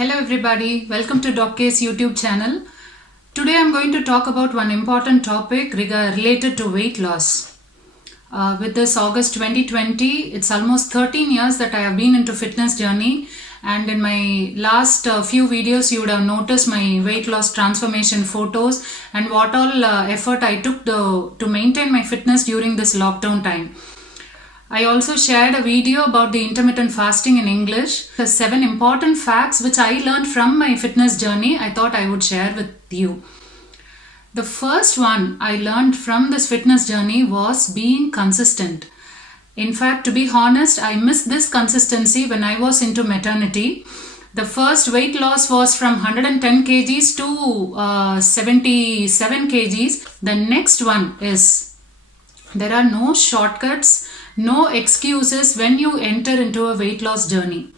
Hello everybody, welcome to DocCase YouTube channel. Today I'm going to talk about one important topic related to weight loss. With this August 2020, it's almost 13 years that I have been into fitness journey, and in my last few videos you would have noticed my weight loss transformation photos and what all effort I took to maintain my fitness during this lockdown time. I also shared a video about the intermittent fasting in English. The 7 important facts which I learned from my fitness journey I thought I would share with you. The first one I learned from this fitness journey was being consistent. In fact, to be honest, I missed this consistency when I was into maternity. The first weight loss was from 110 kgs to 77 kgs. The next one is there are no shortcuts, no excuses when you enter into a weight loss journey.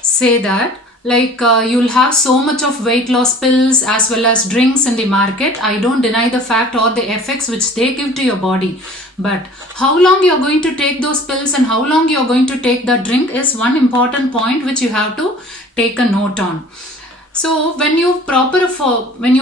Say that you'll have so much of weight loss pills as well as drinks in the market. I don't deny the fact or the effects which they give to your body. But how long you're going to take those pills and how long you're going to take the drink is one important point which you have to take a note on. So when you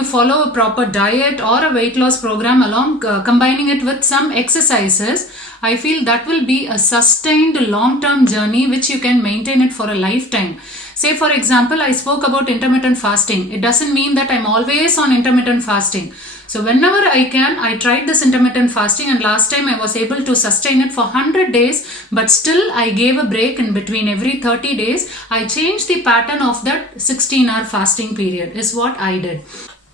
follow a proper diet or a weight loss program along combining it with some exercises, I feel that will be a sustained long-term journey which you can maintain it for a lifetime. Say for example, I spoke about intermittent fasting. It doesn't mean that I'm always on intermittent fasting. So whenever I can, I tried this intermittent fasting, and last time I was able to sustain it for 100 days, but still I gave a break in between every 30 days. I changed the pattern of that 16-hour fasting period is what I did.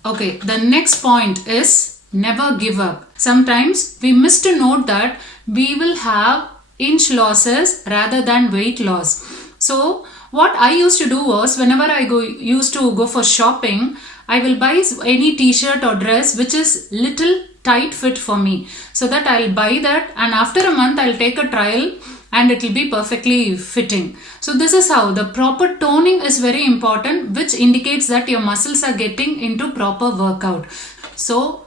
Okay, the next point is never give up. Sometimes we miss to note that we will have inch losses rather than weight loss. So what I used to do was, whenever I used to go for shopping, I will buy any t-shirt or dress which is little tight fit for me, so that I'll buy that, and after a month I'll take a trial and it will be perfectly fitting. So this is how the proper toning is very important, which indicates that your muscles are getting into proper workout. So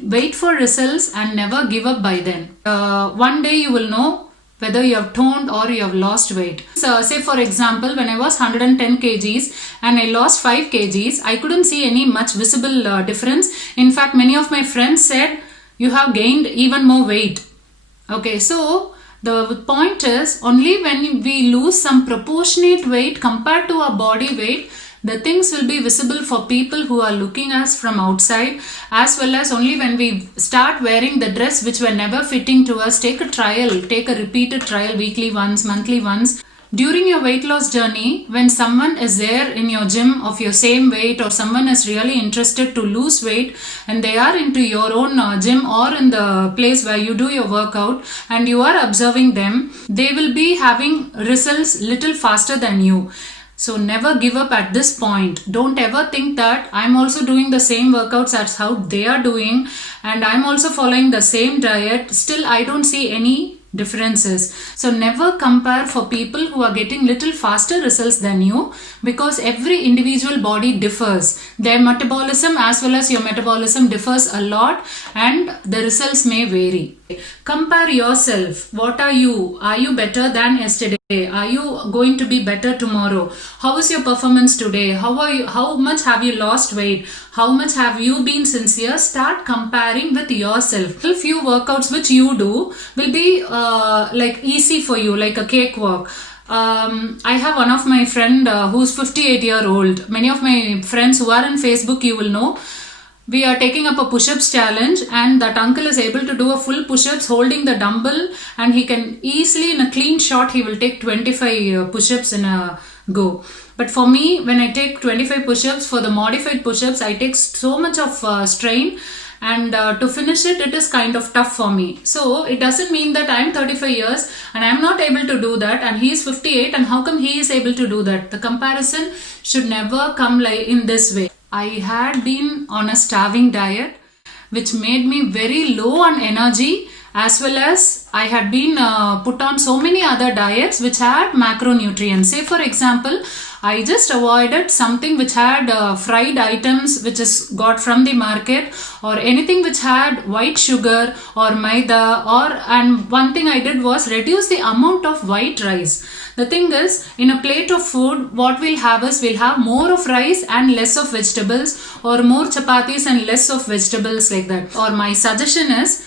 wait for results and never give up by then. One day you will know whether you have toned or you have lost weight. So say for example, when I was 110 kgs and I lost 5 kgs, I couldn't see any much visible difference. In fact, many of my friends said, you have gained even more weight. Okay, so the point is, only when we lose some proportionate weight compared to our body weight, the things will be visible for people who are looking us from outside, as well as only when we start wearing the dress which were never fitting to us. Take a trial, take a repeated trial weekly once, monthly once. During your weight loss journey, when someone is there in your gym of your same weight, or someone is really interested to lose weight and they are into your own gym or in the place where you do your workout, and you are observing them, they will be having results little faster than you. So never give up at this point. Don't ever think that I'm also doing the same workouts as how they are doing and I'm also following the same diet. Still, I don't see any differences. So never compare for people who are getting little faster results than you, because every individual body differs. Their metabolism as well as your metabolism differs a lot, and the results may vary. Compare yourself. What are you? Are you better than yesterday? Are you going to be better tomorrow? How is your performance today? How much have you lost weight? How much have you been sincere? Start comparing with yourself. A few workouts which you do will be easy for you, like a cakewalk. I have one of my friend who's 58-year-old. Many of my friends who are on Facebook, you will know. We are taking up a push-ups challenge, and that uncle is able to do a full push-ups holding the dumbbell, and he can easily, in a clean shot, he will take 25 push-ups in a go. But for me, when I take 25 push-ups, for the modified push-ups, I take so much of strain, and to finish it, it is kind of tough for me. So it doesn't mean that I am 35 years and I am not able to do that, and he is 58, and how come he is able to do that? The comparison should never come like in this way. I had been on a starving diet which made me very low on energy, as well as I had been put on so many other diets which had macronutrients. Say for example, I just avoided something which had fried items which is got from the market, or anything which had white sugar or maida, and one thing I did was reduce the amount of white rice. The thing is, in a plate of food, what we'll have is we'll have more of rice and less of vegetables, or more chapatis and less of vegetables, like that. Or my suggestion is,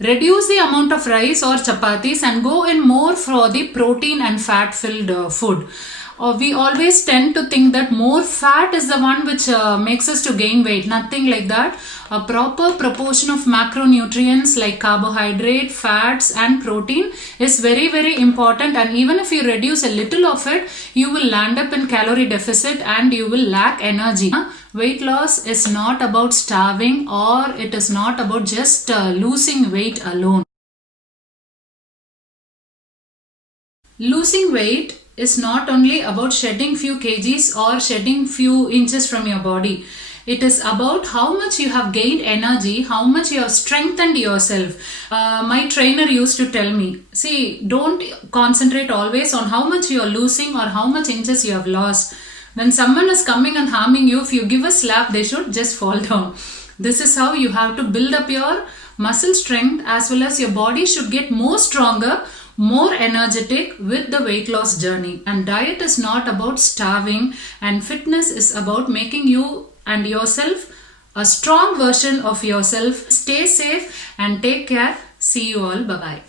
reduce the amount of rice or chapatis and go in more for the protein and fat filled food. We always tend to think that more fat is the one which makes us to gain weight. Nothing like that. A proper proportion of macronutrients like carbohydrate, fats and protein is very, very important, and even if you reduce a little of it, you will land up in calorie deficit and you will lack energy. Weight loss is not about starving, or it is not about just losing weight alone. Losing weight is not only about shedding few kgs or shedding few inches from your body. It is about how much you have gained energy, how much you have strengthened yourself. My trainer used to tell me, see, don't concentrate always on how much you are losing or how much inches you have lost. When someone is coming and harming you, if you give a slap, they should just fall down. This is how you have to build up your muscle strength, as well as your body should get more stronger, more energetic with the weight loss journey. And diet is not about starving, and fitness is about making you and yourself a strong version of yourself. Stay safe and take care. See you all. Bye-bye.